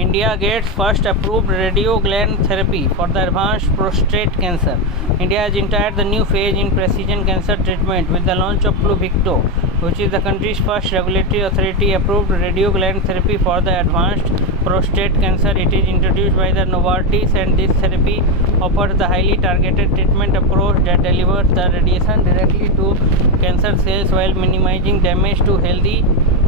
India gets first approved radiogland therapy for the advanced prostate cancer. India has entered the new phase in precision cancer treatment with the launch of Pluvicto, which is the country's first regulatory authority approved radiogland therapy for the advanced prostate cancer. It is introduced by the Novartis, and this therapy offers the highly targeted treatment approach that delivers the radiation directly to cancer cells while minimizing damage to healthy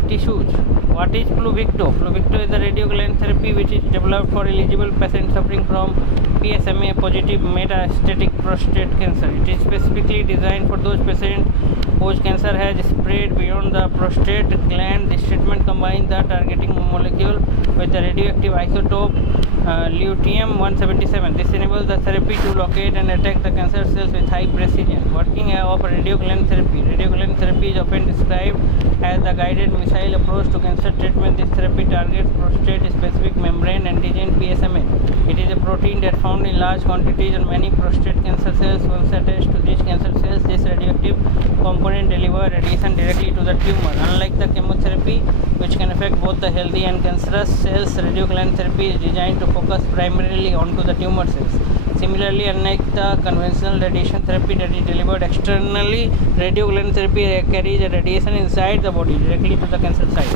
tissues. What is Pluvicto? Pluvicto is the radiogland therapy which is developed for eligible patients suffering from PSMA positive metastatic prostate cancer. It is specifically designed for those patients whose cancer has spread beyond the prostate gland. This treatment combines the targeting molecule with the radioactive isotope lutetium-177. This enables the therapy to locate and attack the cancer cells with high precision. Working of radiogland therapy. Radiogland therapy is often described as the guided missile approach to cancer treatment. This therapy targets prostate-specific membrane antigen PSMA. It is a protein that found in large quantities on many prostate cancer cells. Once attached to these cancer cells, this radioactive component delivers radiation directly to the tumor. Unlike the chemotherapy, which can affect both the healthy and cancerous cells, radiogland therapy is designed to focus primarily onto the tumor cells. Similarly, unlike the conventional radiation therapy that is delivered externally, radiogland therapy carries a radiation inside the body directly to the cancer site.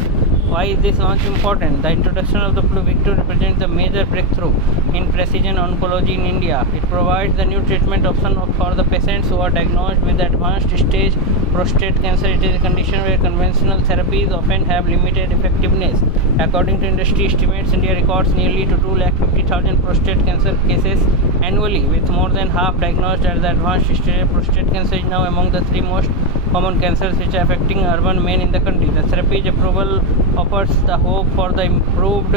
Why is this launch important? The introduction of the Pluvicto represents a major breakthrough in precision oncology in India. It provides the new treatment option for the patients who are diagnosed with advanced stage prostate cancer. It is a condition where conventional therapies often have limited effectiveness. According to industry estimates, India records nearly 250,000 prostate cancer cases annually, with more than half diagnosed as the advanced stage. Prostate cancer is now among the three most common cancers which are affecting urban men in the country. The therapy's approval offers the hope for the improved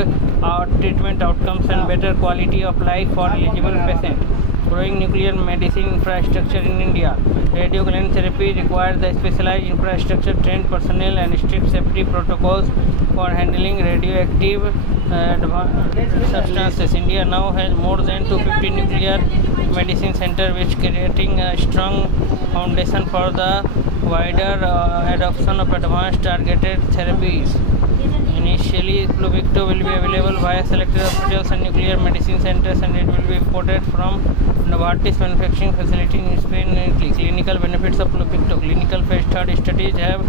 treatment outcomes and better quality of life for eligible patients. Growing nuclear medicine infrastructure in India. Radiogland therapy requires the specialized infrastructure, trained personnel, and strict safety protocols for handling radioactive substances. India now has more than 250 nuclear medicine centers, which creating a strong foundation for the wider adoption of advanced targeted therapies. Initially, Pluvicto will be available via selected hospitals and nuclear medicine centers, and it will be imported from Novartis manufacturing facility in Spain. Clinical benefits of Pluvicto. Clinical phase 3 studies have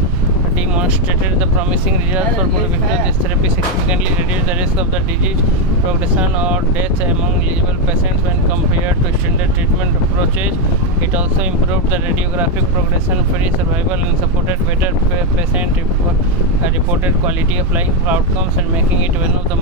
demonstrated the promising results for Pluvicto. This therapy significantly reduces the risk of the disease progression or death among eligible patients when compared to standard treatment approaches. It also improved the radiographic progression-free survival and supported better patient reported quality of life outcomes, and making it one of the